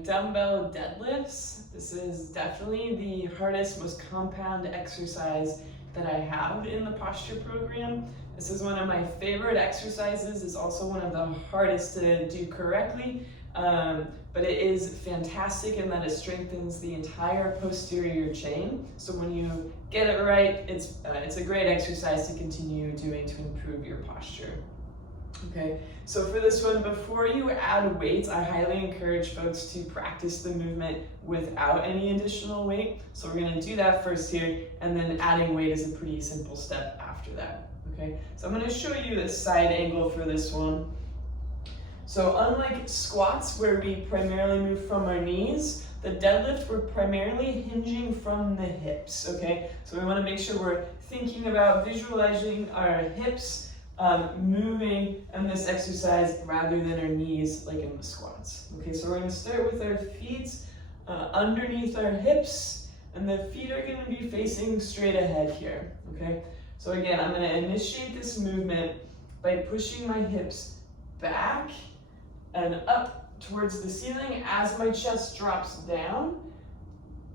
doing dumbbell deadlifts. This is definitely the hardest, most compound exercise that I have in the posture program. This is one of my favorite exercises. It's also one of the hardest to do correctly, but it is fantastic in that it strengthens the entire posterior chain. So when you get it right, it's a great exercise to continue doing to improve your posture. Okay, so for this one, before you add weights, I highly encourage folks to practice the movement without any additional weight. So we're going to do that first here, and then adding weight is a pretty simple step after that. Okay, so I'm going to show you the side angle for this one. So unlike squats, where we primarily move from our knees, the deadlift, we're primarily hinging from the hips. Okay, so we want to make sure we're thinking about visualizing our hips moving in this exercise rather than our knees like in the squats. Okay, so we're going to start with our feet underneath our hips, and the feet are going to be facing straight ahead here. Okay, so again, I'm going to initiate this movement by pushing my hips back and up towards the ceiling as my chest drops down,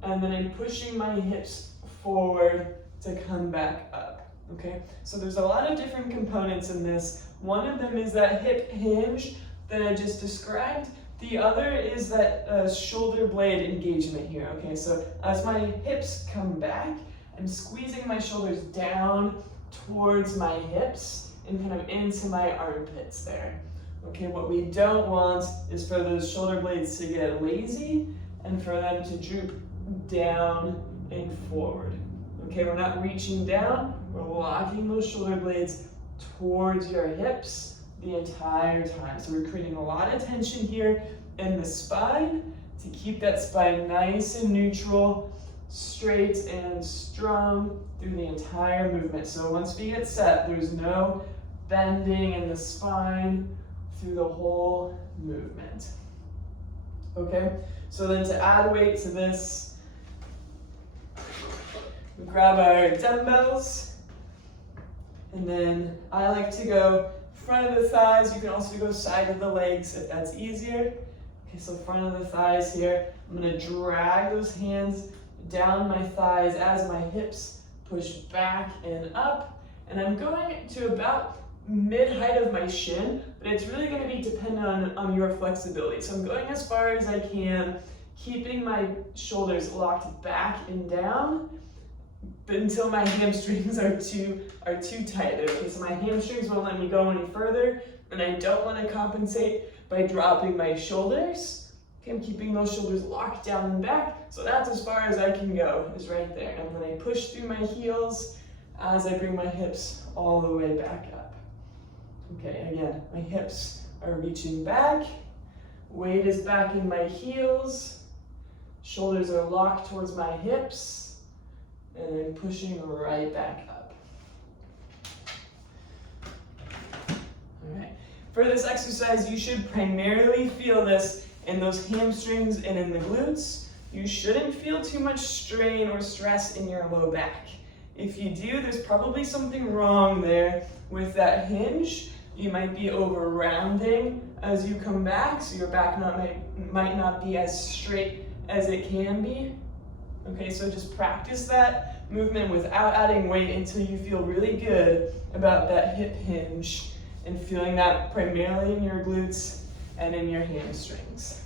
and then I'm pushing my hips forward to come back up. Okay, so there's a lot of different components in this. One of them is that hip hinge that I just described. The other is that shoulder blade engagement here. Okay, so as my hips come back, I'm squeezing my shoulders down towards my hips and kind of into my armpits there. Okay, what we don't want is for those shoulder blades to get lazy and for them to droop down and forward. Okay, we're not reaching down, we're locking those shoulder blades towards your hips the entire time. So we're creating a lot of tension here in the spine to keep that spine nice and neutral, straight and strong through the entire movement. So once we get set, there's no bending in the spine through the whole movement. Okay, so then to add weight to this, we grab our dumbbells, and then I like to go front of the thighs. You can also go side of the legs if that's easier. Okay, so front of the thighs here. I'm going to drag those hands down my thighs as my hips push back and up, and I'm going to about mid-height of my shin, but it's really going to be dependent on your flexibility. So I'm going as far as I can, keeping my shoulders locked back and down, but until my hamstrings are too tight. Okay, so my hamstrings won't let me go any further, and I don't want to compensate by dropping my shoulders. Okay, I'm keeping those shoulders locked down and back, so that's as far as I can go, is right there. And then I push through my heels as I bring my hips all the way back up. Okay, again, my hips are reaching back, weight is back in my heels, shoulders are locked towards my hips, and then pushing right back up. All right. For this exercise, you should primarily feel this in those hamstrings and in the glutes. You shouldn't feel too much strain or stress in your low back. If you do, there's probably something wrong there with that hinge. You might be over rounding as you come back, so your back might not be as straight as it can be. Okay, so just practice that movement without adding weight until you feel really good about that hip hinge and feeling that primarily in your glutes and in your hamstrings.